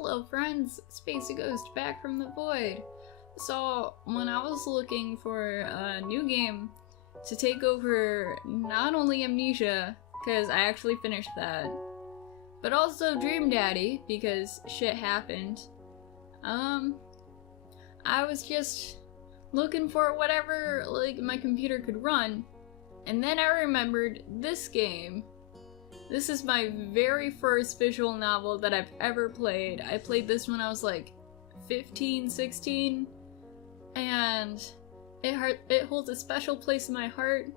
Hello friends, Spacey Ghost back from the void. So when I was looking for a new game to take over not only Amnesia, because I actually finished that, but also Dream Daddy, because shit happened, I was just looking for whatever my computer could run, and then I remembered this game. This is my very first visual novel that I've ever played. I played this when I was like 15, 16, and it holds a special place in my heart.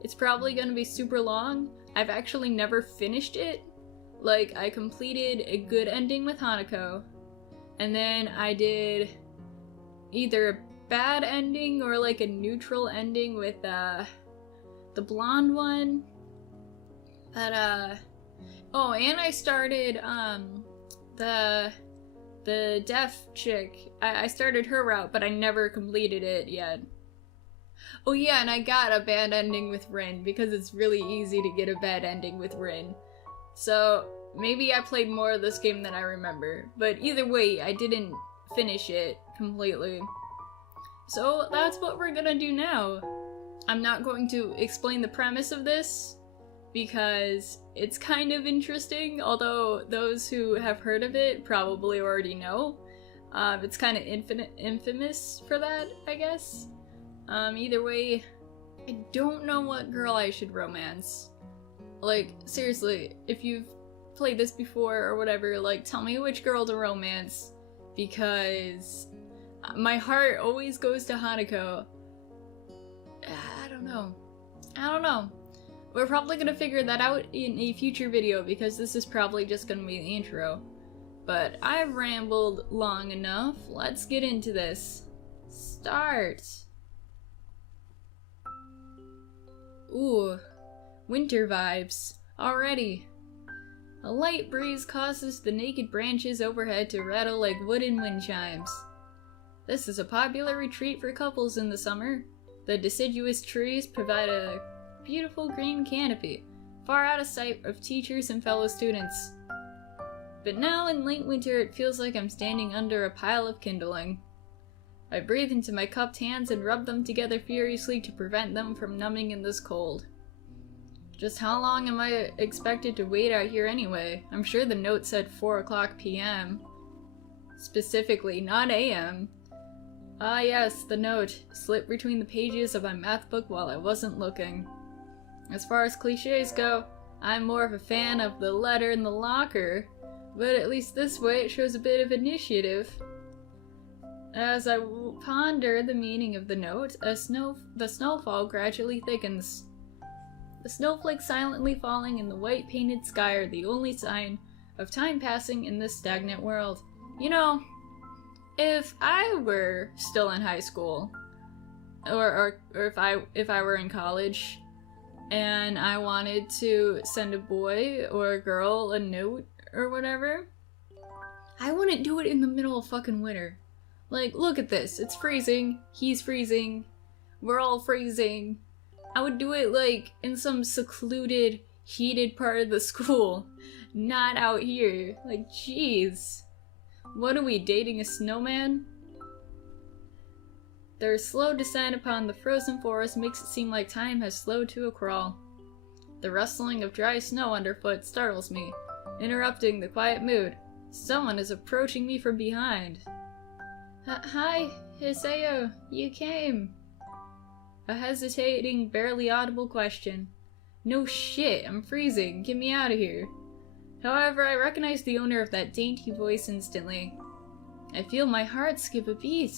It's probably gonna be super long. I've actually never finished it. Like, I completed a good ending with Hanako, and then I did either a bad ending or like a neutral ending with the blonde one. But oh, and I started the deaf chick. I started her route, but I never completed it yet. Oh yeah, and I got a bad ending with Rin, because it's really easy to get a bad ending with Rin. So maybe I played more of this game than I remember, but either way, I didn't finish it completely. So that's what we're gonna do now. I'm not going to explain the premise of this, because it's kind of interesting, although those who have heard of it probably already know. It's kind of infamous for that, I guess. Either way, I don't know what girl I should romance. Like, seriously, if you've played this before or whatever, like, tell me which girl to romance, because my heart always goes to Hanako. I don't know. We're probably gonna figure that out in a future video, because this is probably just gonna be the intro. But I've rambled long enough. Let's get into this. Start! Ooh, winter vibes. Already. A light breeze causes the naked branches overhead to rattle like wooden wind chimes. This is a popular retreat for couples in the summer. The deciduous trees provide a beautiful green canopy, far out of sight of teachers and fellow students. But now in late winter, it feels like I'm standing under a pile of kindling. I breathe into my cupped hands and rub them together furiously to prevent them from numbing in this cold. Just how long am I expected to wait out here anyway? I'm sure the note said 4 o'clock p.m. Specifically, not a.m. Ah yes, the note slipped between the pages of my math book while I wasn't looking. As far as cliches go, I'm more of a fan of the letter in the locker, but at least this way it shows a bit of initiative. As I ponder the meaning of the note, the snowfall gradually thickens. The snowflakes silently falling in the white painted sky are the only sign of time passing in this stagnant world. You know, if I were still in high school, or if I were in college, and I wanted to send a boy or a girl a note or whatever, I wouldn't do it in the middle of fucking winter. Like, look at this. It's freezing. He's freezing. We're all freezing. I would do it, like, in some secluded, heated part of the school. Not out here. Like, jeez. What are we, dating a snowman? Their slow descent upon the frozen forest makes it seem like time has slowed to a crawl. The rustling of dry snow underfoot startles me, interrupting the quiet mood. Someone is approaching me from behind. Hi, Hiseo, you came. A hesitating, barely audible question. No shit, I'm freezing, get me out of here. However, I recognize the owner of that dainty voice instantly. I feel my heart skip a beat.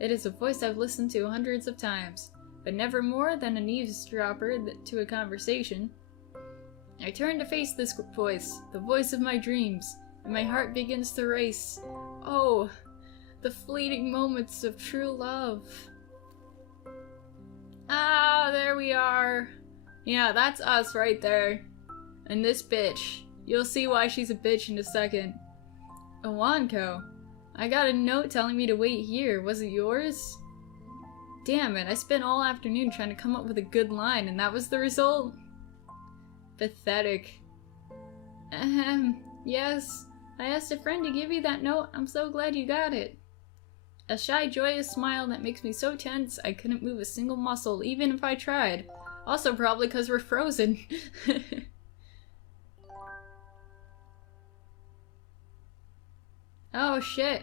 It is a voice I've listened to hundreds of times, but never more than an eavesdropper to a conversation. I turn to face this voice, the voice of my dreams, and my heart begins to race. Oh, the fleeting moments of true love. Ah, there we are. Yeah, that's us right there. And this bitch. You'll see why she's a bitch in a second. Awanko. I got a note telling me to wait here. Was it yours? Damn it, I spent all afternoon trying to come up with a good line, and that was the result? Pathetic. Yes, I asked a friend to give you that note. I'm so glad you got it. A shy, joyous smile that makes me so tense I couldn't move a single muscle, even if I tried. Also probably because we're frozen. Oh shit.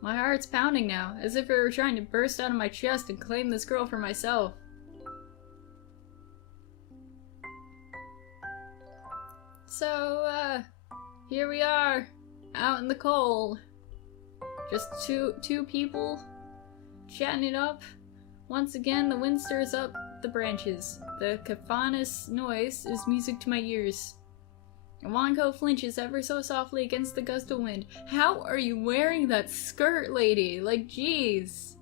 My heart's pounding now, as if it were trying to burst out of my chest and claim this girl for myself. So, here we are, out in the cold. Just two people chatting it up. Once again, the wind stirs up the branches. The cacophonous noise is music to my ears. Wanko flinches ever so softly against the gust of wind. How are you wearing that skirt, lady? Like, jeez.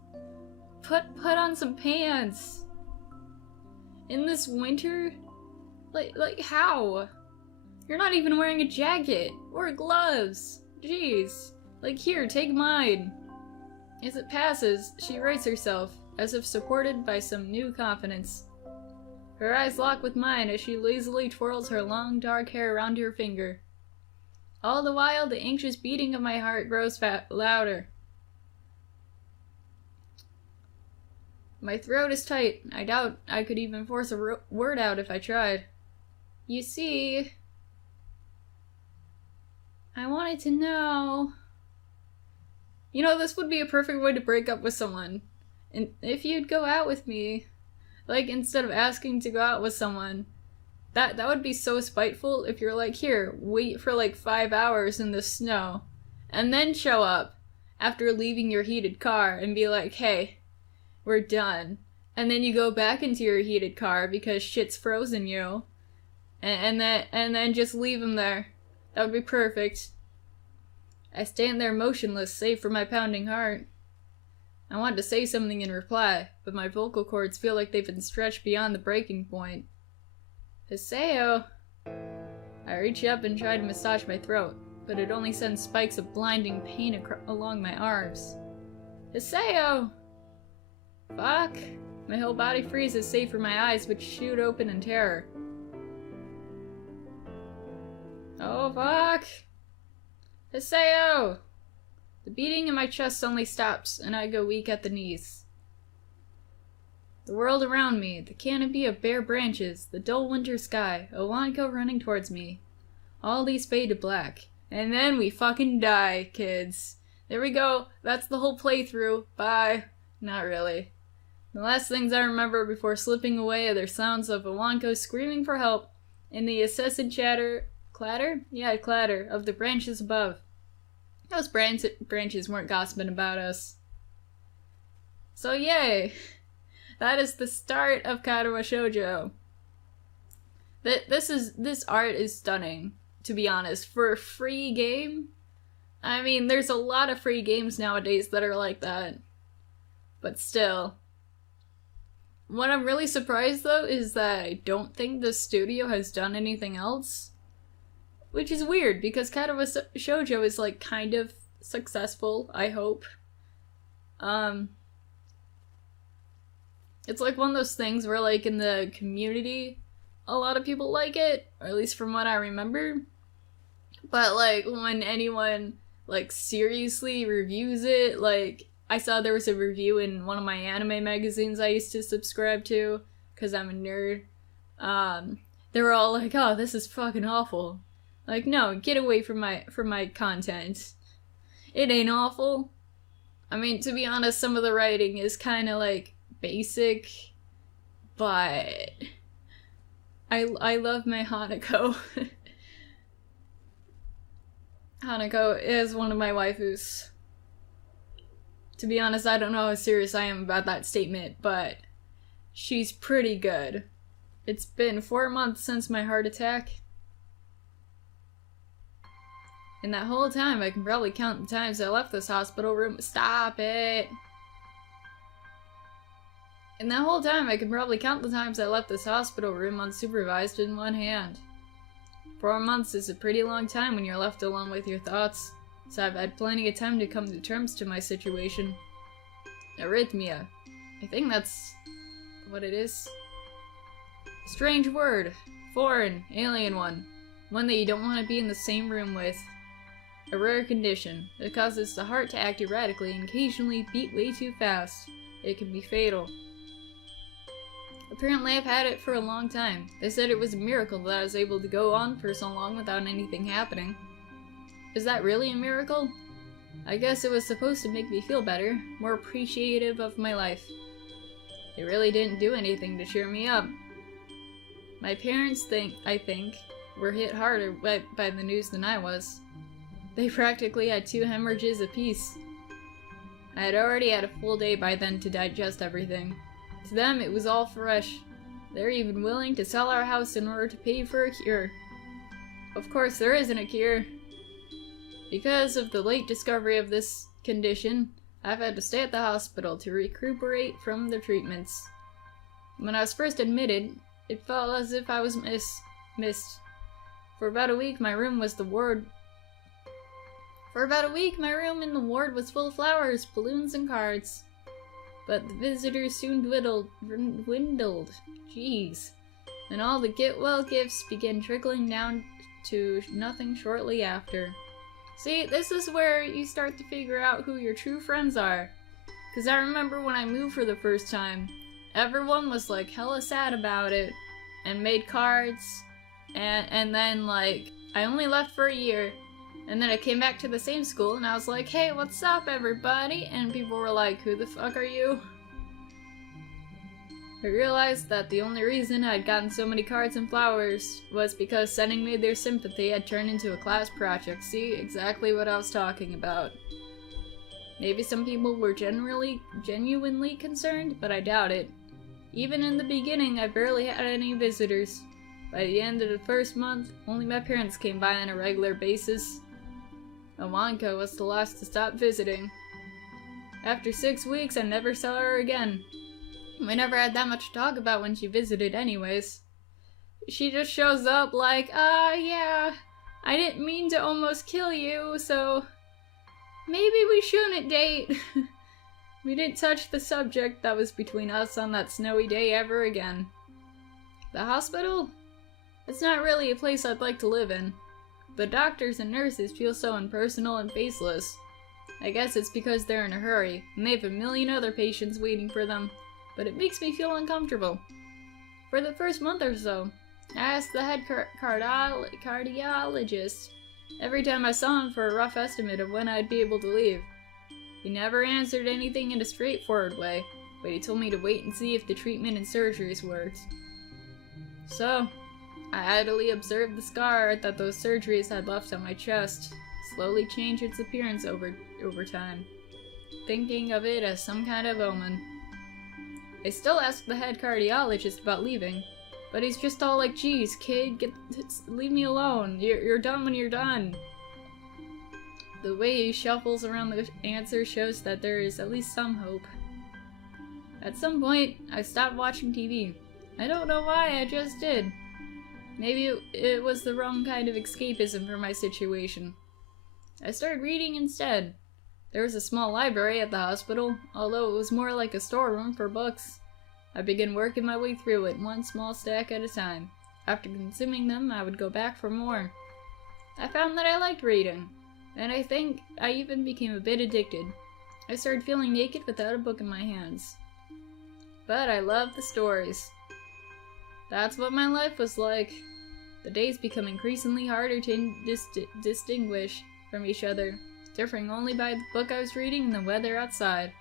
Put on some pants. In this winter? Like how? You're not even wearing a jacket or gloves. Jeez. Like, here, take mine. As it passes, she rights herself, as if supported by some new confidence. Her eyes lock with mine as she lazily twirls her long dark hair around her finger. All the while, the anxious beating of my heart grows louder. My throat is tight. I doubt I could even force a word out if I tried. You see, I wanted to know... You know, this would be a perfect way to break up with someone. And if you'd go out with me... Like, instead of asking to go out with someone, that would be so spiteful if you're like, here, wait for like 5 hours in the snow, and then show up after leaving your heated car and be like, hey, we're done. And then you go back into your heated car because shit's frozen you, and then just leave him there. That would be perfect. I stand there motionless, save for my pounding heart. I wanted to say something in reply, but my vocal cords feel like they've been stretched beyond the breaking point. Hiseo! I reach up and try to massage my throat, but it only sends spikes of blinding pain along my arms. Hiseo! Fuck! My whole body freezes save for my eyes, which shoot open in terror. Oh fuck! Hiseo! The beating in my chest suddenly stops, and I go weak at the knees. The world around me, the canopy of bare branches, the dull winter sky, Owanko running towards me. All these fade to black. And then we fucking die, kids. There we go. That's the whole playthrough. Bye. Not really. The last things I remember before slipping away are the sounds of Owanko screaming for help and the incessant clatter? Yeah, clatter of the branches above. Those branches weren't gossiping about us. So yay! That is the start of Katawa Shoujo. This art is stunning, to be honest. For a free game, I mean, there's a lot of free games nowadays that are like that. But still. What I'm really surprised though is that I don't think the studio has done anything else. Which is weird, because Katawa Shoujo is, like, kind of successful, I hope. It's like one of those things where, like, in the community, a lot of people like it, or at least from what I remember. But, like, when anyone, like, seriously reviews it, like, I saw there was a review in one of my anime magazines I used to subscribe to, because I'm a nerd. They were all like, oh, this is fucking awful. Like, no, get away from my content. It ain't awful. I mean, to be honest, some of the writing is kind of, like, basic, but I love my Hanako. Hanako is one of my waifus. To be honest, I don't know how serious I am about that statement, but she's pretty good. It's been 4 months since my heart attack. In that whole time, I can probably count the times I left this hospital room. Stop it! In that whole time, I can probably count the times I left this hospital room unsupervised in one hand. 4 months is a pretty long time when you're left alone with your thoughts, so I've had plenty of time to come to terms to my situation. Arrhythmia. I think that's what it is. Strange word. Foreign. Alien one. One that you don't want to be in the same room with. a rare condition that causes the heart to act erratically and occasionally beat way too fast. It can be fatal. Apparently I've had it for a long time. They said it was a miracle that I was able to go on for so long without anything happening. Is that really a miracle? I guess it was supposed to make me feel better, more appreciative of my life. It really didn't do anything to cheer me up. My parents I think, were hit harder by the news than I was. They practically had 2 hemorrhages apiece. I had already had a full day by then to digest everything. To them, it was all fresh. They were even willing to sell our house in order to pay for a cure. Of course, there isn't a cure. Because of the late discovery of this condition, I've had to stay at the hospital to recuperate from the treatments. When I was first admitted, it felt as if I was missed. For about a week, my room in the ward was full of flowers, balloons, and cards. But the visitors soon dwindled. Jeez. And all the get-well gifts began trickling down to nothing shortly after. See, this is where you start to figure out who your true friends are. Because I remember when I moved for the first time, everyone was like hella sad about it, and made cards, and then like, I only left for a year, and then I came back to the same school, and I was like, hey, what's up everybody? And people were like, who the fuck are you? I realized that the only reason I'd gotten so many cards and flowers was because sending me their sympathy had turned into a class project. See, exactly what I was talking about. Maybe some people were genuinely concerned, but I doubt it. Even in the beginning, I barely had any visitors. By the end of the first month, only my parents came by on a regular basis. Awanka was the last to stop visiting. After 6 weeks, I never saw her again. We never had that much to talk about when she visited anyways. She just shows up like, yeah, I didn't mean to almost kill you, so maybe we shouldn't date. We didn't touch the subject that was between us on that snowy day ever again. The hospital? It's not really a place I'd like to live in. The doctors and nurses feel so impersonal and faceless. I guess it's because they're in a hurry, and they have a million other patients waiting for them. But it makes me feel uncomfortable. For the first month or so, I asked the head cardiologist every time I saw him for a rough estimate of when I'd be able to leave. He never answered anything in a straightforward way, but he told me to wait and see if the treatment and surgeries worked. So, I idly observed the scar that those surgeries had left on my chest slowly change its appearance over time, thinking of it as some kind of omen. I still ask the head cardiologist about leaving, but he's just all like, geez, kid, leave me alone. You're done when you're done. The way he shuffles around the answer shows that there is at least some hope. At some point, I stopped watching TV. I don't know why, I just did. Maybe it was the wrong kind of escapism for my situation. I started reading instead. There was a small library at the hospital, although it was more like a storeroom for books. I began working my way through it, one small stack at a time. After consuming them, I would go back for more. I found that I liked reading, and I think I even became a bit addicted. I started feeling naked without a book in my hands. But I loved the stories. That's what my life was like. The days become increasingly harder to distinguish from each other, differing only by the book I was reading and the weather outside.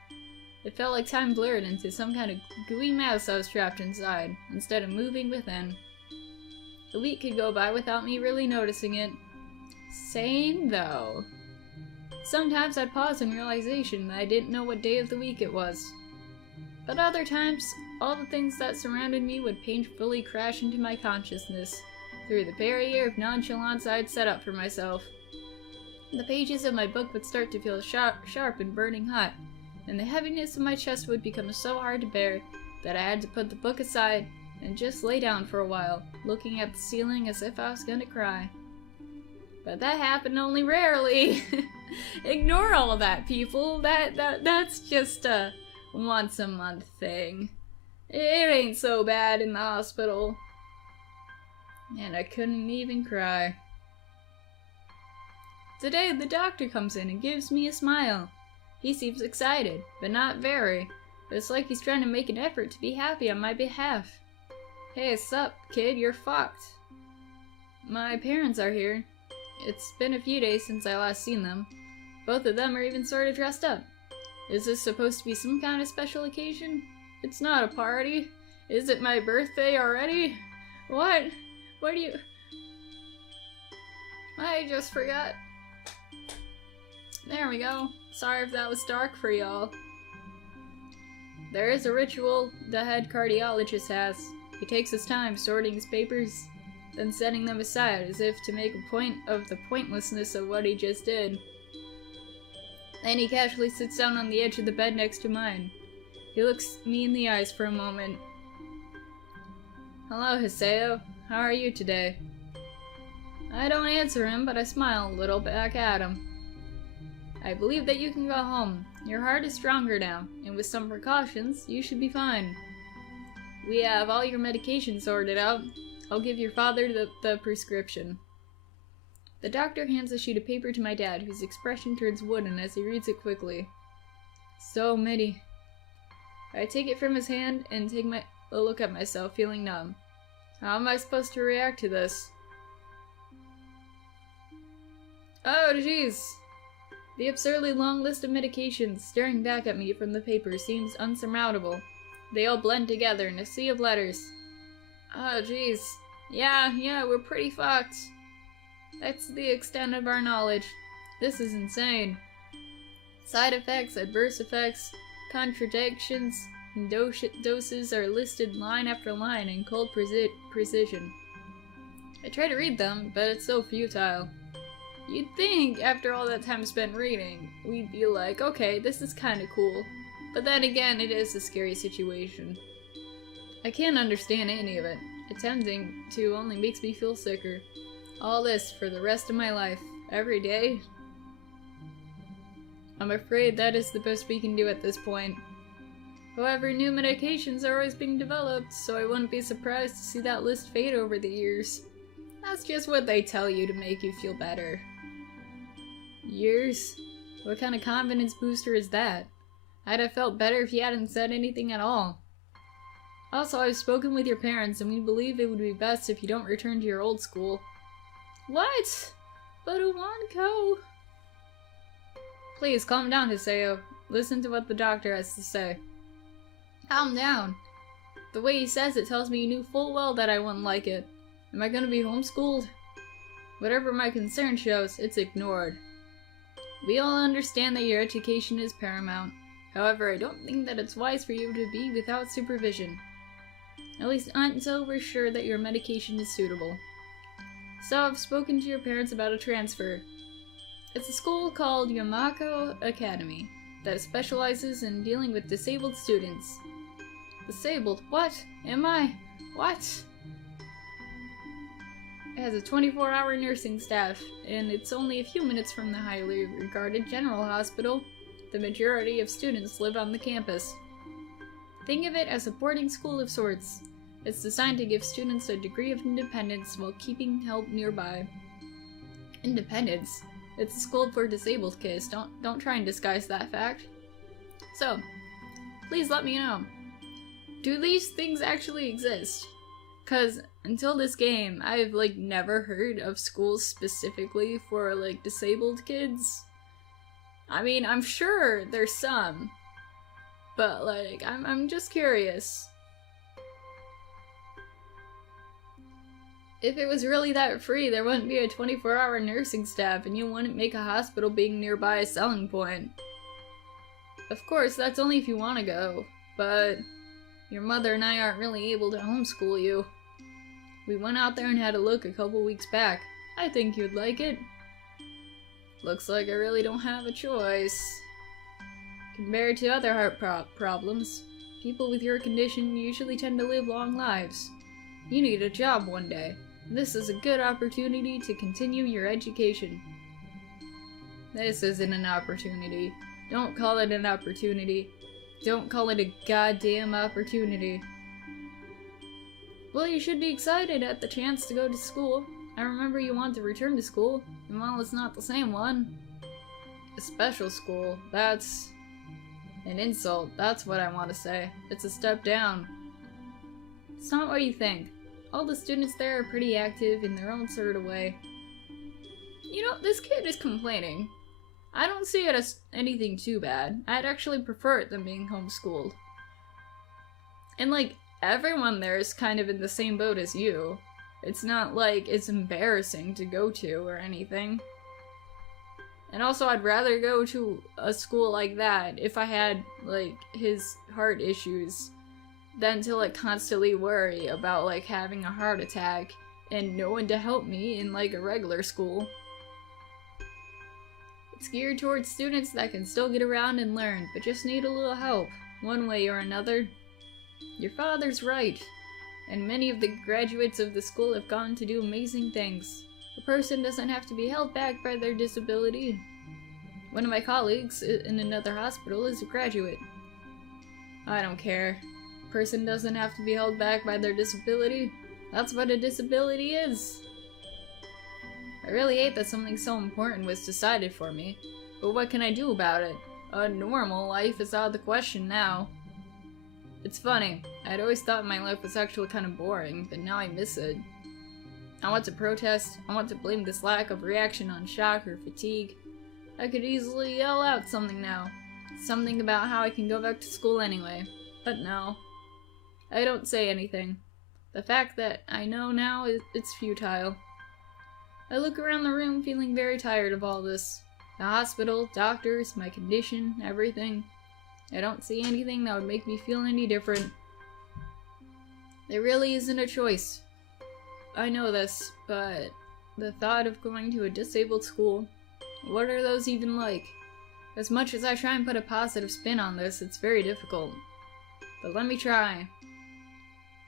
It felt like time blurred into some kind of gooey mouse I was trapped inside, instead of moving within. A week could go by without me really noticing it. Same though. Sometimes I'd pause in realization that I didn't know what day of the week it was. But other times, all the things that surrounded me would painfully crash into my consciousness, through the barrier of nonchalance I'd set up for myself. The pages of my book would start to feel sharp and burning hot, and the heaviness of my chest would become so hard to bear that I had to put the book aside and just lay down for a while, looking at the ceiling as if I was gonna cry. But that happened only rarely. Ignore all that, people. That's just a once a month thing. It ain't so bad in the hospital. And I couldn't even cry. Today, the doctor comes in and gives me a smile. He seems excited, but not very. It's like he's trying to make an effort to be happy on my behalf. Hey, sup, kid, you're fucked. My parents are here. It's been a few days since I last seen them. Both of them are even sort of dressed up. Is this supposed to be some kind of special occasion? It's not a party. Is it my birthday already? What? What do you... I just forgot. There we go. Sorry if that was dark for y'all. There is a ritual the head cardiologist has. He takes his time sorting his papers, then setting them aside as if to make a point of the pointlessness of what he just did. Then he casually sits down on the edge of the bed next to mine. He looks me in the eyes for a moment. Hello, Hiseo. How are you today? I don't answer him, but I smile a little back at him. I believe that you can go home. Your heart is stronger now, and with some precautions, you should be fine. We have all your medication sorted out. I'll give your father the prescription. The doctor hands a sheet of paper to my dad, whose expression turns wooden as he reads it quickly. So many. I take it from his hand and take a look at myself, feeling numb. How am I supposed to react to this? Oh, jeez. The absurdly long list of medications staring back at me from the paper seems unsurmountable. They all blend together in a sea of letters. Oh, jeez. Yeah, we're pretty fucked. That's the extent of our knowledge. This is insane. Side effects, adverse effects, contradictions, and doses are listed line after line in cold precision. I try to read them, but it's so futile. You'd think, after all that time spent reading, we'd be like, okay, this is kinda cool. But then again, it is a scary situation. I can't understand any of it. Attempting to only makes me feel sicker. All this for the rest of my life. Every day. I'm afraid that is the best we can do at this point. However, new medications are always being developed, so I wouldn't be surprised to see that list fade over the years. That's just what they tell you to make you feel better. Years? What kind of confidence booster is that? I'd have felt better if you hadn't said anything at all. Also, I've spoken with your parents, and we believe it would be best if you don't return to your old school. What? But who won't go? Please, calm down, Hiseo. Listen to what the doctor has to say. Calm down. The way he says it tells me he knew full well that I wouldn't like it. Am I gonna be homeschooled? Whatever my concern shows, it's ignored. We all understand that your education is paramount. However, I don't think that it's wise for you to be without supervision. At least until we're sure that your medication is suitable. So I've spoken to your parents about a transfer. It's a school called Yamako Academy that specializes in dealing with disabled students. Disabled? What? Am I? What? It has a 24-hour nursing staff, and it's only a few minutes from the highly regarded general hospital. The majority of students live on the campus. Think of it as a boarding school of sorts. It's designed to give students a degree of independence while keeping help nearby. Independence? It's a school for disabled kids. Don't try and disguise that fact. So, please let me know. Do these things actually exist? 'Cause until this game, I've never heard of schools specifically for disabled kids. I mean, I'm sure there's some, but I'm just curious. If it was really that free, there wouldn't be a 24-hour nursing staff, and you wouldn't make a hospital being nearby a selling point. Of course, that's only if you want to go, but your mother and I aren't really able to homeschool you. We went out there and had a look a couple weeks back. I think you'd like it. Looks like I really don't have a choice. Compared to other heart problems, people with your condition usually tend to live long lives. You need a job one day. This is a good opportunity to continue your education. This isn't an opportunity. Don't call it an opportunity. Don't call it a goddamn opportunity. Well, you should be excited at the chance to go to school. I remember you want to return to school. Well, it's not the same one. A special school, that's an insult. That's what I want to say. It's a step down. It's not what you think. All the students there are pretty active in their own sort of way. You know, this kid is complaining. I don't see it as anything too bad. I'd actually prefer it than being homeschooled. And like, everyone there is kind of in the same boat as you. It's not like it's embarrassing to go to or anything. And also, I'd rather go to a school like that if I had, like, his heart issues than to, like, constantly worry about, like, having a heart attack and no one to help me in, like, a regular school. It's geared towards students that can still get around and learn, but just need a little help, one way or another. Your father's right, and many of the graduates of the school have gone to do amazing things. A person doesn't have to be held back by their disability. One of my colleagues in another hospital is a graduate. I don't care. A person doesn't have to be held back by their disability. That's what a disability is. I really hate that something so important was decided for me, but what can I do about it? A normal life is out of the question now. It's funny, I'd always thought my life was actually kind of boring, but now I miss it. I want to protest, I want to blame this lack of reaction on shock or fatigue. I could easily yell out something now. Something about how I can go back to school anyway. But no. I don't say anything. The fact that I know now, it's futile. I look around the room feeling very tired of all this. The hospital, doctors, my condition, everything. I don't see anything that would make me feel any different. There really isn't a choice. I know this, but the thought of going to a disabled school, what are those even like? As much as I try and put a positive spin on this, it's very difficult. But let me try.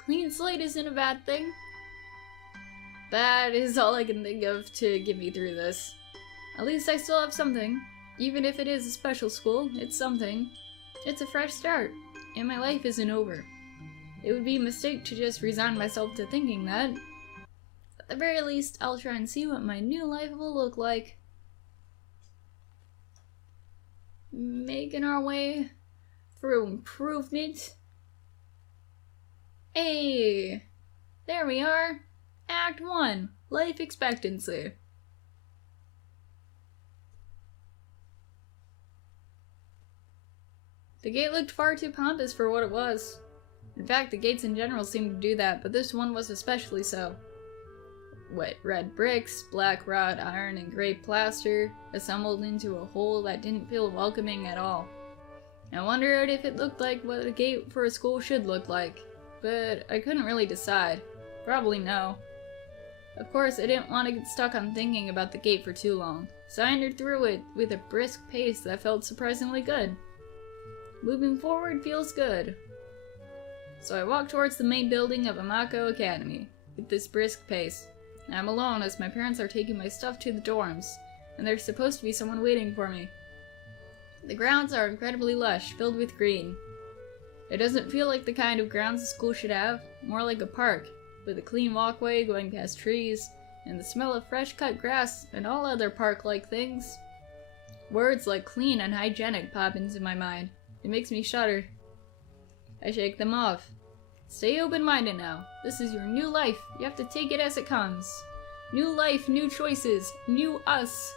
Clean slate isn't a bad thing. That is all I can think of to get me through this. At least I still have something. Even if it is a special school, it's something. It's a fresh start, and my life isn't over. It would be a mistake to just resign myself to thinking that. At the very least, I'll try and see what my new life will look like. Making our way through improvement. Hey! There we are! Act 1, Life Expectancy. The gate looked far too pompous for what it was. In fact, the gates in general seemed to do that, but this one was especially so. Wet red bricks, black wrought iron, and gray plaster assembled into a whole that didn't feel welcoming at all. I wondered if it looked like what a gate for a school should look like, but I couldn't really decide. Probably no. Of course, I didn't want to get stuck on thinking about the gate for too long, so I entered through it with a brisk pace that felt surprisingly good. Moving forward feels good. So I walked towards the main building of Amako Academy, with this brisk pace. I'm alone as my parents are taking my stuff to the dorms, and there's supposed to be someone waiting for me. The grounds are incredibly lush, filled with green. It doesn't feel like the kind of grounds a school should have, more like a park, with a clean walkway going past trees, and the smell of fresh-cut grass and all other park-like things. Words like clean and hygienic pop into my mind. It makes me shudder. I shake them off. Stay open-minded now. This is your new life. You have to take it as it comes. New life, new choices, new us.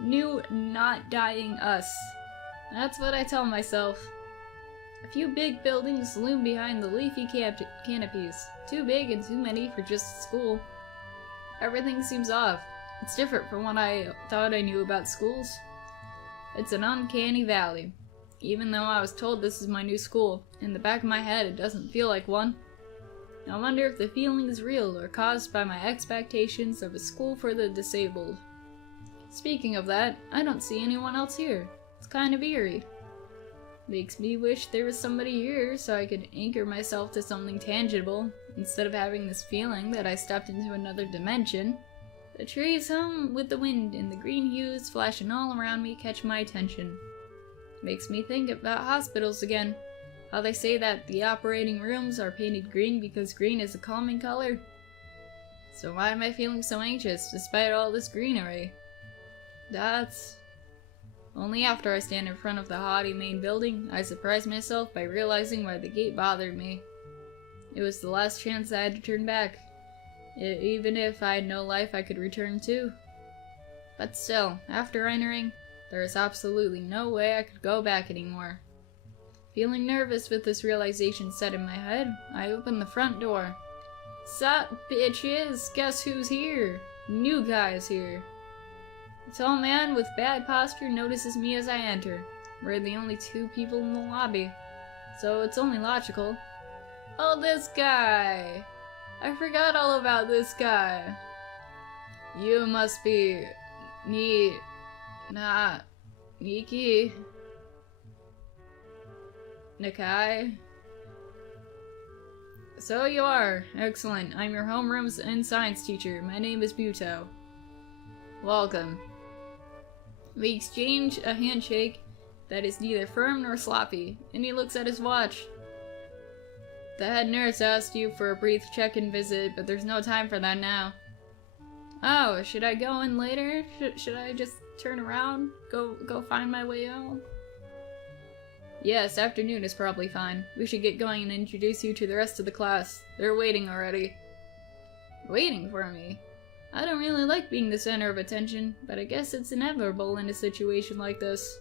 New not dying us. That's what I tell myself. A few big buildings loom behind the leafy canopies. Too big and too many for just school. Everything seems off. It's different from what I thought I knew about schools. It's an uncanny valley. Even though I was told this is my new school, in the back of my head it doesn't feel like one. I wonder if the feeling is real or caused by my expectations of a school for the disabled. Speaking of that, I don't see anyone else here. It's kind of eerie. Makes me wish there was somebody here so I could anchor myself to something tangible, instead of having this feeling that I stepped into another dimension. The trees hum with the wind and the green hues flashing all around me catch my attention. Makes me think about hospitals again. How they say that the operating rooms are painted green because green is a calming color. So why am I feeling so anxious despite all this greenery? That's... Only after I stand in front of the haughty main building, I surprise myself by realizing why the gate bothered me. It was the last chance I had to turn back. Even if I had no life I could return to. But still, after entering, there was absolutely no way I could go back anymore. Feeling nervous with this realization set in my head, I opened the front door. Sup, bitches? Guess who's here? New guy is here. A tall man with bad posture notices me as I enter. We're the only two people in the lobby, so it's only logical. Oh, this guy! I forgot all about this guy. You must be... Niki... Nakai? So you are. Excellent. I'm your homeroom and science teacher. My name is Buto. Welcome. We exchange a handshake that is neither firm nor sloppy, and he looks at his watch. The head nurse asked you for a brief check-in visit, but there's no time for that now. Oh, should I go in later? Should I just turn around? Go find my way out? Yes, afternoon is probably fine. We should get going and introduce you to the rest of the class. They're waiting already. Waiting for me? I don't really like being the center of attention, but I guess it's inevitable in a situation like this.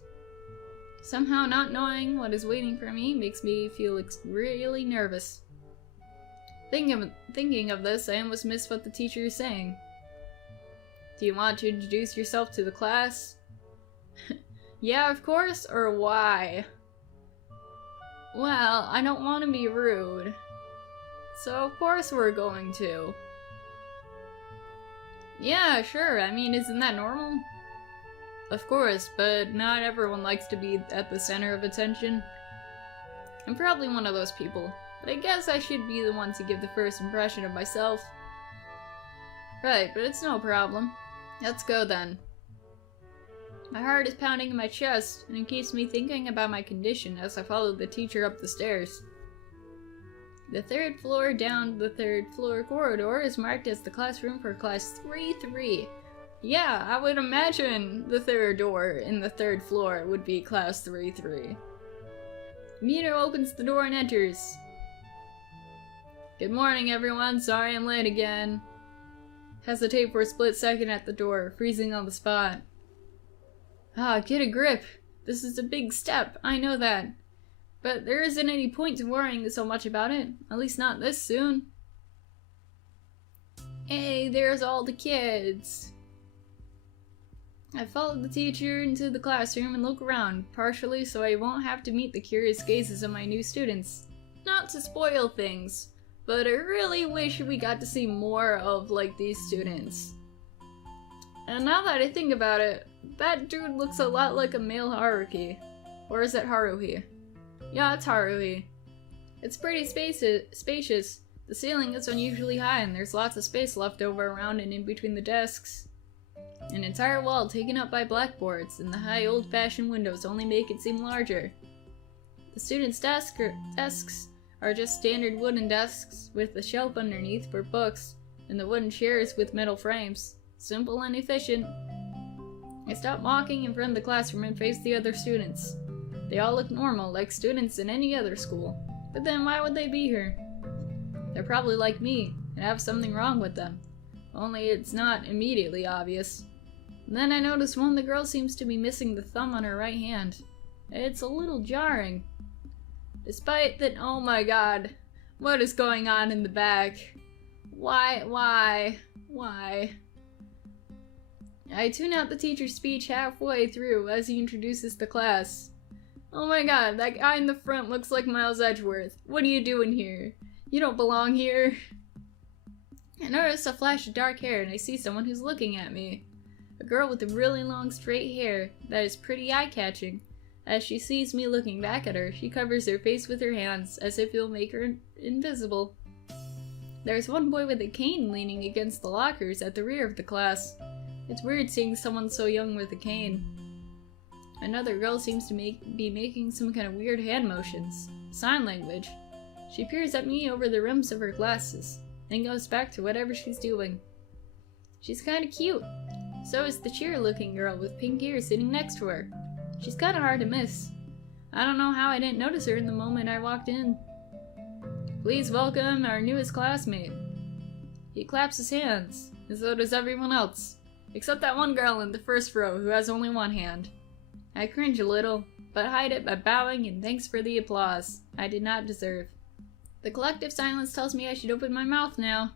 Somehow not knowing what is waiting for me makes me feel really nervous. Thinking of this, I almost missed what the teacher is saying. Do you want to introduce yourself to the class? Yeah, of course, or why? Well, I don't want to be rude. So of course we're going to. Yeah, sure, I mean, isn't that normal? Of course, but not everyone likes to be at the center of attention. I'm probably one of those people, but I guess I should be the one to give the first impression of myself. Right, but it's no problem. Let's go then. My heart is pounding in my chest, and it keeps me thinking about my condition as I follow the teacher up the stairs. The third floor down the third floor corridor is marked as the classroom for class 3-3. Yeah, I would imagine the third door in the third floor would be class 3-3. Mito opens the door and enters. Good morning, everyone. Sorry I'm late again. Hesitate for a split second at the door, freezing on the spot. Ah, get a grip. This is a big step, I know that. But there isn't any point to worrying so much about it, at least not this soon. Hey, there's all the kids. I follow the teacher into the classroom and look around, partially so I won't have to meet the curious gazes of my new students. Not to spoil things, but I really wish we got to see more of, like, these students. And now that I think about it, that dude looks a lot like a male Haruhi. Or is it Haruhi? Yeah, it's Haruhi. It's pretty spacious. The ceiling is unusually high and there's lots of space left over around and in between the desks. An entire wall taken up by blackboards, and the high old-fashioned windows only make it seem larger. The students' desks are just standard wooden desks with a shelf underneath for books, and the wooden chairs with metal frames. Simple and efficient. I stop walking in front of the classroom and face the other students. They all look normal, like students in any other school. But then why would they be here? They're probably like me, and have something wrong with them. Only it's not immediately obvious. And then I notice one of the girls seems to be missing the thumb on her right hand. It's a little jarring. Despite that, oh my god, what is going on in the back? Why? I tune out the teacher's speech halfway through as he introduces the class. Oh my god, that guy in the front looks like Miles Edgeworth. What are you doing here? You don't belong here. I notice a flash of dark hair and I see someone who's looking at me. A girl with really long straight hair that is pretty eye-catching. As she sees me looking back at her, she covers her face with her hands as if it'll make her invisible. There's one boy with a cane leaning against the lockers at the rear of the class. It's weird seeing someone so young with a cane. Another girl seems to be making some kind of weird hand motions. Sign language. She peers at me over the rims of her glasses, then goes back to whatever she's doing. She's kinda cute. So is the cheer-looking girl with pink hair sitting next to her. She's kinda hard to miss. I don't know how I didn't notice her in the moment I walked in. Please welcome our newest classmate. He claps his hands, and so does everyone else, except that one girl in the first row who has only one hand. I cringe a little, but hide it by bowing and thanks for the applause I did not deserve. The collective silence tells me I should open my mouth now.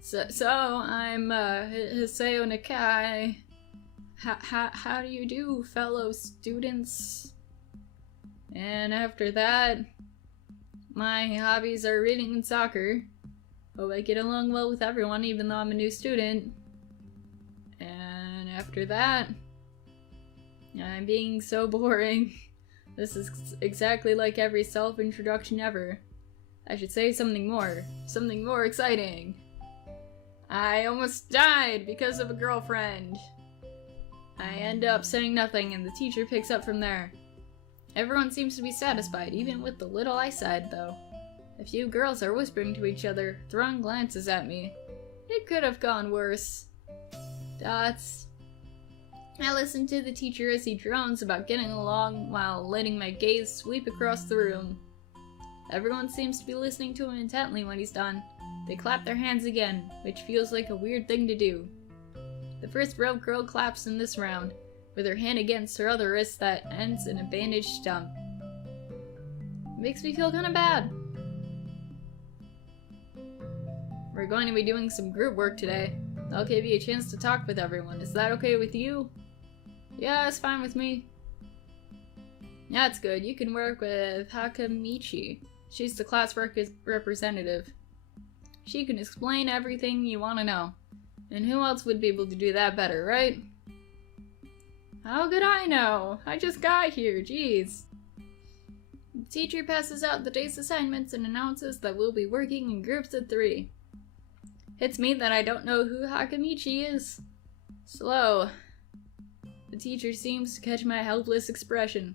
So I'm, Hiseo Nakai. How do you do, fellow students? And after that, my hobbies are reading and soccer. Hope I get along well with everyone even though I'm a new student. And after that, I'm being so boring. This is exactly like every self-introduction ever. I should say something more exciting. I almost died because of a girlfriend. I end up saying nothing and the teacher picks up from there. Everyone seems to be satisfied, even with the little I said, though. A few girls are whispering to each other, throwing glances at me. It could have gone worse. Dots. I listen to the teacher as he drones about getting along while letting my gaze sweep across the room. Everyone seems to be listening to him intently when he's done. They clap their hands again, which feels like a weird thing to do. The first row girl claps in this round, with her hand against her other wrist that ends in a bandaged stump. It makes me feel kinda bad. We're going to be doing some group work today. I'll give you a chance to talk with everyone. Is that okay with you? Yeah, it's fine with me. That's good. You can work with Hakamichi. She's the class representative. She can explain everything you want to know. And who else would be able to do that better, right? How could I know? I just got here, jeez. The teacher passes out the day's assignments and announces that we'll be working in groups of 3. Hits me that I don't know who Hakamichi is. Slow. The teacher seems to catch my helpless expression.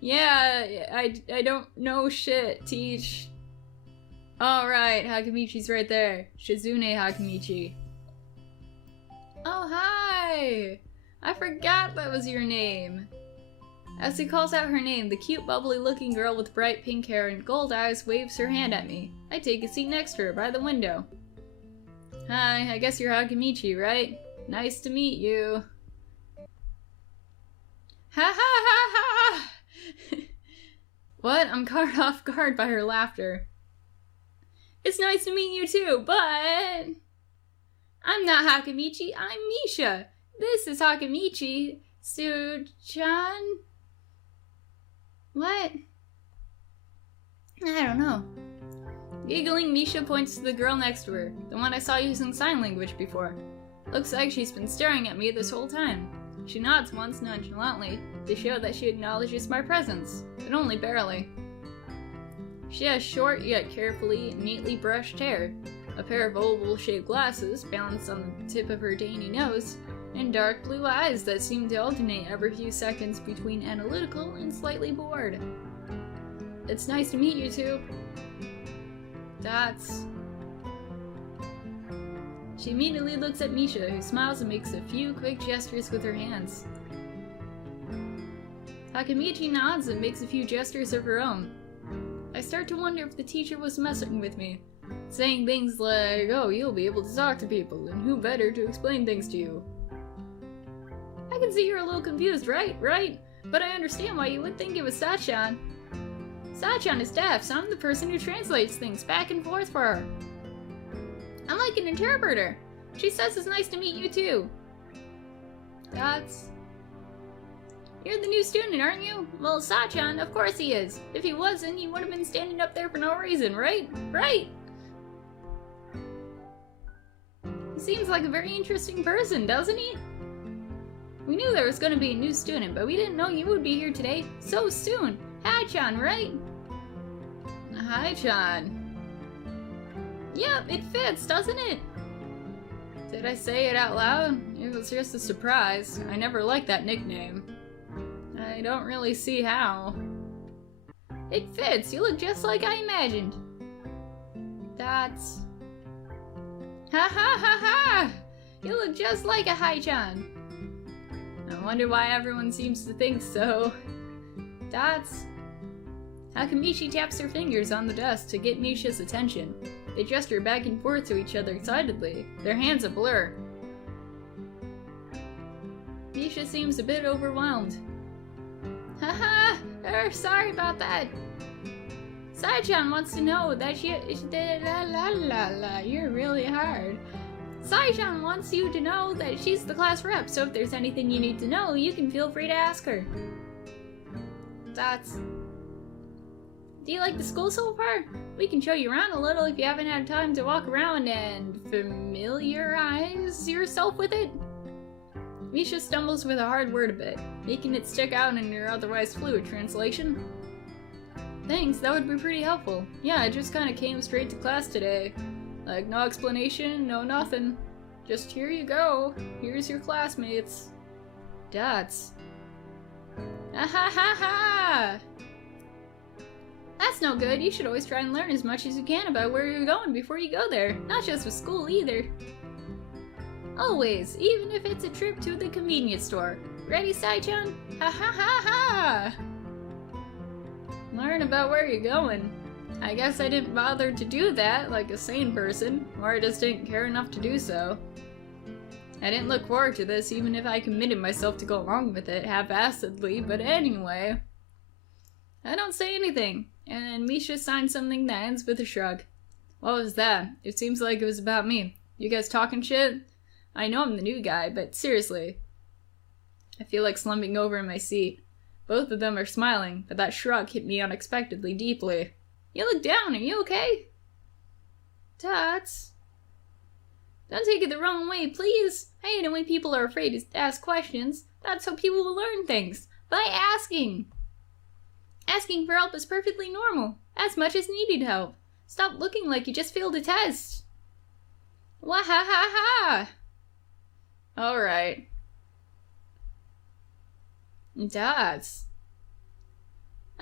Yeah, I don't know shit, teach. Alright, Hakamichi's right there. Shizune Hakamichi. Oh, hi! I forgot that was your name. As he calls out her name, the cute, bubbly-looking girl with bright pink hair and gold eyes waves her hand at me. I take a seat next to her by the window. Hi, I guess you're Hakamichi, right? Nice to meet you. Ha ha ha ha! What? I'm caught off guard by her laughter. It's nice to meet you too, but... I'm not Hakamichi, I'm Misha. This is Hakamichi. Su-chan? What? I don't know. Giggling, Misha points to the girl next to her, the one I saw using sign language before. Looks like she's been staring at me this whole time. She nods once nonchalantly to show that she acknowledges my presence, but only barely. She has short yet carefully, neatly brushed hair, a pair of oval-shaped glasses balanced on the tip of her dainty nose, and dark blue eyes that seem to alternate every few seconds between analytical and slightly bored. It's nice to meet you two. Dots. She immediately looks at Misha, who smiles and makes a few quick gestures with her hands. Hakamichi nods and makes a few gestures of her own. I start to wonder if the teacher was messing with me, saying things like, oh, you'll be able to talk to people, and who better to explain things to you. I can see you're a little confused, right? But I understand why you would think it was Sachan. Sachan is deaf, so I'm the person who translates things back and forth for her. I'm like an interpreter. She says it's nice to meet you too. Dots. You're the new student, aren't you? Well, Sachan, of course he is. If he wasn't, he would have been standing up there for no reason, right? He seems like a very interesting person, doesn't he? We knew there was going to be a new student, but we didn't know you would be here today so soon. Hi-chan, right? Hi-chan. Yep, it fits, doesn't it? Did I say it out loud? It was just a surprise. I never liked that nickname. I don't really see how. It fits. You look just like I imagined. That's... Ha ha ha ha! You look just like a Hai-chan. I wonder why everyone seems to think so. Dots. Hakamichi taps her fingers on the desk to get Misha's attention. They gesture back and forth to each other excitedly, their hands a blur. Misha seems a bit overwhelmed. Haha, sorry about that. Sai-chan wants to know that you're really hard. Sai-chan wants you to know that she's the class rep, so if there's anything you need to know, you can feel free to ask her. Dots. Do you like the school so far? We can show you around a little if you haven't had time to walk around and familiarize yourself with it. Misha stumbles with a hard word a bit, making it stick out in her otherwise fluid translation. Thanks, that would be pretty helpful. Yeah, I just kinda came straight to class today. Like, no explanation, no nothing. Just here you go. Here's your classmates. Dots. Ah-ha-ha-ha! That's no good. You should always try and learn as much as you can about where you're going before you go there. Not just with school, either. Always, even if it's a trip to the convenience store. Ready, Sai-chan? Ha-ha-ha-ha! Learn about where you're going. I guess I didn't bother to do that like a sane person, or I just didn't care enough to do so. I didn't look forward to this even if I committed myself to go along with it half-assedly, but anyway. I don't say anything, and Misha signs something that ends with a shrug. What was that? It seems like it was about me. You guys talking shit? I know I'm the new guy, but seriously. I feel like slumping over in my seat. Both of them are smiling, but that shrug hit me unexpectedly deeply. You look down, are you okay? Dots. Don't take it the wrong way, please. I hate it when people are afraid to ask questions. That's how people will learn things. By asking. Asking for help is perfectly normal. As much as needed help. Stop looking like you just failed a test. Wah-ha-ha-ha! Alright. Dots.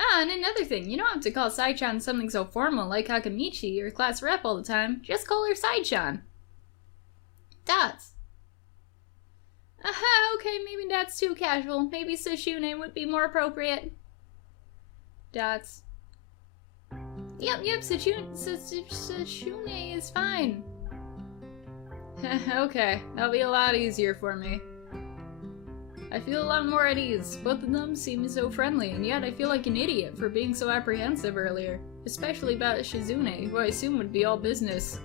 Ah, and another thing, you don't have to call Sai-chan something so formal like Hakamichi, your class rep, all the time. Just call her Sai-chan. Dots. Aha, okay, maybe that's too casual. Maybe Sashune would be more appropriate. Dots. Yep, Sashune is fine. Okay, that'll be a lot easier for me. I feel a lot more at ease. Both of them seem so friendly, and yet I feel like an idiot for being so apprehensive earlier. Especially about Shizune, who I assume would be all business.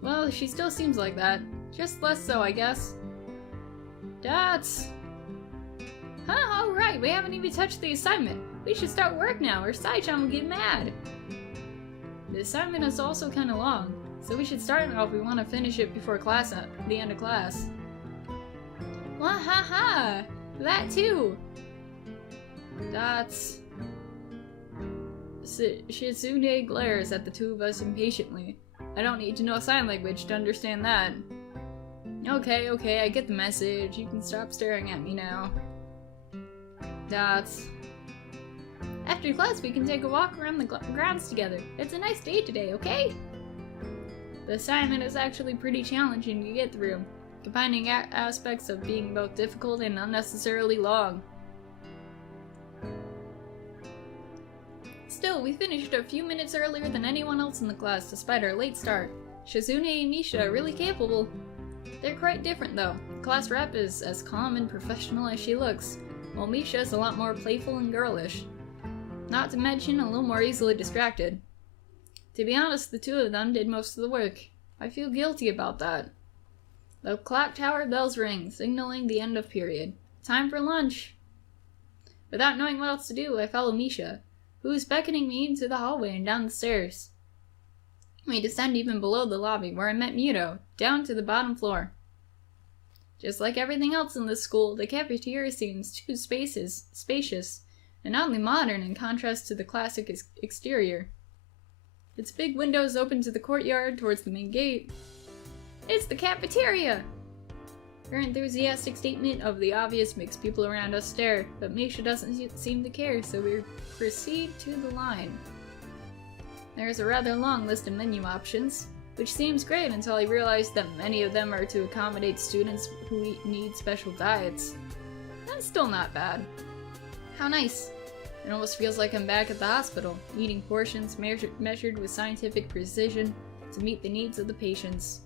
Well, she still seems like that. Just less so, I guess. Dots! Huh, alright, we haven't even touched the assignment. We should start work now, or Sai-chan will get mad. The assignment is also kinda long, so we should start now if we want to finish it before the end of class. Wah-ha-ha! That too! Dots. Shizune glares at the two of us impatiently. I don't need to know sign language to understand that. Okay, I get the message. You can stop staring at me now. Dots. After class, we can take a walk around the grounds together. It's a nice day today, okay? The assignment is actually pretty challenging to get through, combining aspects of being both difficult and unnecessarily long. Still, we finished a few minutes earlier than anyone else in the class, despite our late start. Shizune and Misha are really capable. They're quite different, though. The class rep is as calm and professional as she looks, while Misha is a lot more playful and girlish. Not to mention a little more easily distracted. To be honest, the two of them did most of the work. I feel guilty about that. The clock tower bells ring, signaling the end of period. Time for lunch! Without knowing what else to do, I follow Misha, who is beckoning me into the hallway and down the stairs. We descend even below the lobby, where I met Muto, down to the bottom floor. Just like everything else in this school, the cafeteria seems too spacious, and oddly modern in contrast to the classic exterior. Its big windows open to the courtyard towards the main gate. It's the cafeteria! Her enthusiastic statement of the obvious makes people around us stare, but Misha doesn't seem to care, so we proceed to the line. There's a rather long list of menu options. which seems great until I realized that many of them are to accommodate students who need special diets. That's still not bad. How nice. It almost feels like I'm back at the hospital, eating portions measured with scientific precision to meet the needs of the patients.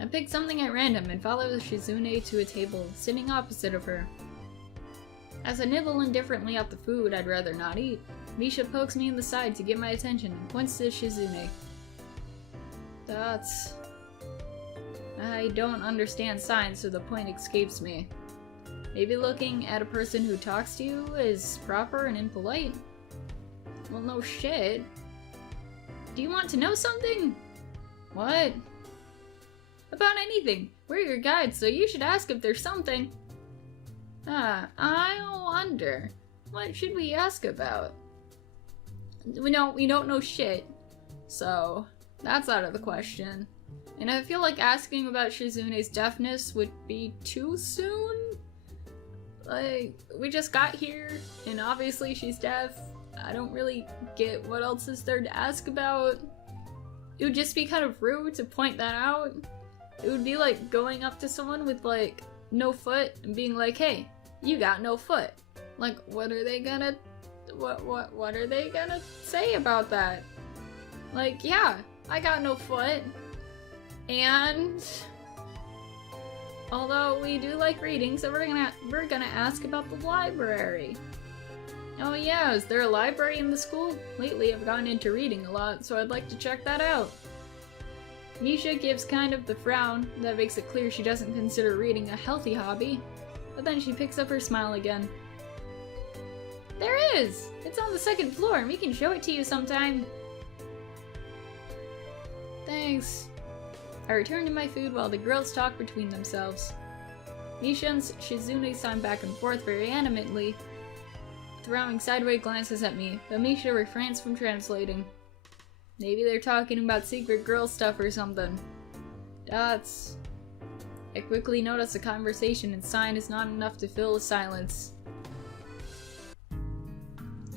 I picked something at random and followed Shizune to a table, sitting opposite of her. As I nibble indifferently at the food I'd rather not eat, Misha pokes me in the side to get my attention and points to Shizune. I don't understand signs, so the point escapes me. Maybe looking at a person who talks to you is proper and impolite? Well, no shit. Do you want to know something? What? About anything. We're your guides, so you should ask if there's something. I wonder. What should we ask about? We don't know shit. So, that's out of the question. And I feel like asking about Shizune's deafness would be too soon? Like, we just got here, and obviously she's deaf. I don't really get what else is there to ask about. It would just be kind of rude to point that out. It would be like going up to someone with, like, no foot and being like, hey, you got no foot. Like, what are they gonna say about that? Like, yeah, I got no foot. And although we do like reading, so we're gonna ask about the library. Oh yeah, is there a library in the school? Lately I've gotten into reading a lot, so I'd like to check that out. Misha gives kind of the frown that makes it clear she doesn't consider reading a healthy hobby, but then she picks up her smile again. There is! It's on the second floor and we can show it to you sometime. Thanks. I return to my food while the girls talk between themselves. Misha and Shizune sign back and forth very animatedly, throwing sideways glances at me, but Misha refrains from translating. Maybe they're talking about secret girl stuff or something. Dots. I quickly notice the conversation and sign is not enough to fill the silence.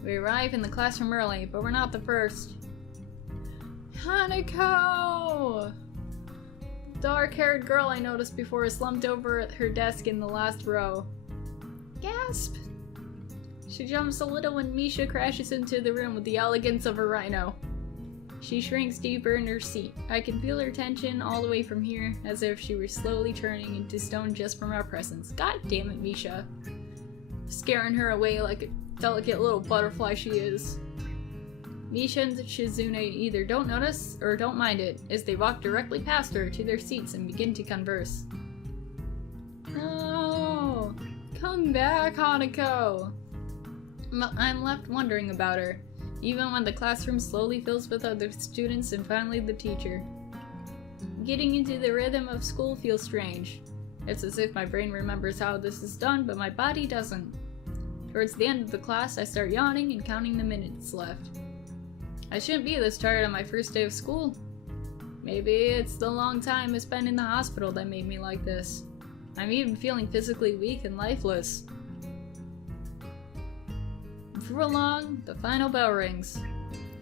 We arrive in the classroom early, but we're not the first. Hanako! Dark-haired girl I noticed before is slumped over at her desk in the last row. Gasp! She jumps a little when Misha crashes into the room with the elegance of a rhino. She shrinks deeper in her seat. I can feel her tension all the way from here, as if she were slowly turning into stone just from our presence. God damn it, Misha. Scaring her away like a delicate little butterfly she is. Misha and Shizune either don't notice or don't mind it, as they walk directly past her to their seats and begin to converse. No! Come back, Hanako! I'm left wondering about her, even when the classroom slowly fills with other students and finally the teacher. Getting into the rhythm of school feels strange. It's as if my brain remembers how this is done, but my body doesn't. Towards the end of the class, I start yawning and counting the minutes left. I shouldn't be this tired on my first day of school. Maybe it's the long time I spent in the hospital that made me like this. I'm even feeling physically weak and lifeless. Before long, the final bell rings.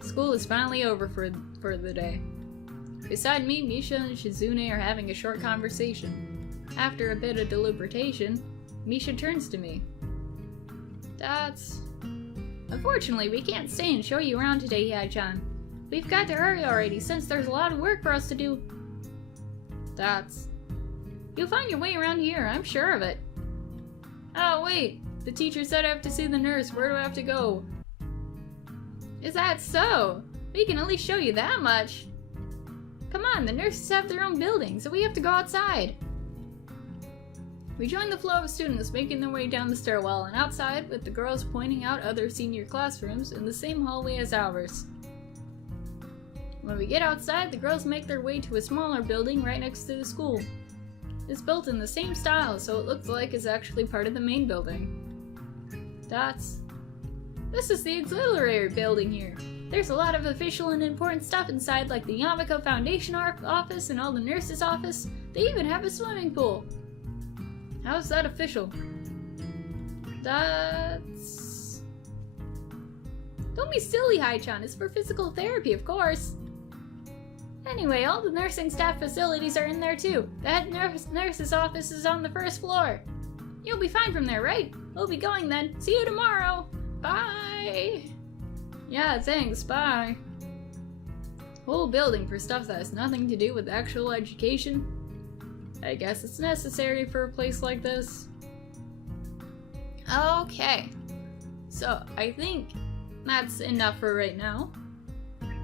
School is finally over for the day. Beside me, Misha and Shizune are having a short conversation. After a bit of deliberation, Misha turns to me. Unfortunately, we can't stay and show you around today, Yae-chan. We've got to hurry already, since there's a lot of work for us to do. You'll find your way around here, I'm sure of it. Oh, wait. The teacher said I have to see the nurse. Where do I have to go? Is that so? We can at least show you that much. Come on, the nurses have their own building, so we have to go outside. We join the flow of students making their way down the stairwell and outside, with the girls pointing out other senior classrooms in the same hallway as ours. When we get outside, the girls make their way to a smaller building right next to the school. It's built in the same style, so it looks like it's actually part of the main building. This is the auxiliary building here. There's a lot of official and important stuff inside, like the Yamako Foundation office and all the nurses' office. They even have a swimming pool. How is that official? Don't be silly, Hai-chan. It's for physical therapy, of course. Anyway, all the nursing staff facilities are in there too. The head nurse's office is on the first floor. You'll be fine from there, right? We'll be going then. See you tomorrow. Bye. Yeah, thanks. Bye. Whole building for stuff that has nothing to do with actual education. I guess it's necessary for a place like this. Okay. So, I think that's enough for right now.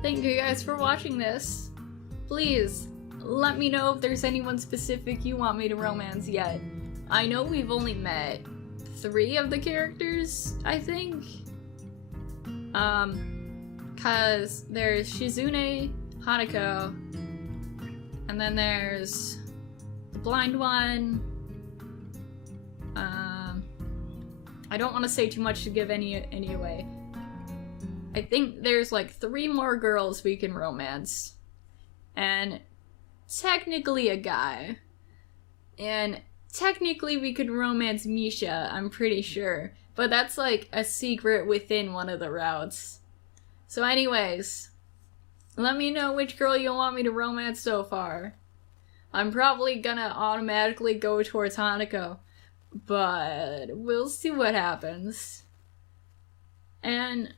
Thank you guys for watching this. Please, let me know if there's anyone specific you want me to romance yet. I know we've only met 3 of the characters, I think. Cause there's Shizune, Hanako, and then there's the blind one. I don't want to say too much to give any away. I think there's like 3 more girls we can romance. And technically a guy. And technically we could romance Misha, I'm pretty sure. But that's like a secret within one of the routes. So anyways, let me know which girl you want me to romance so far. I'm probably gonna automatically go towards Hanako. But we'll see what happens. And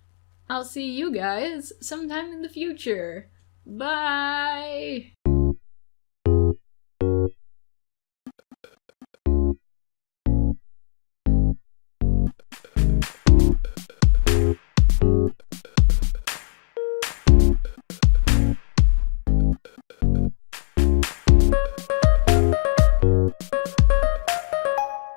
I'll see you guys sometime in the future. Bye!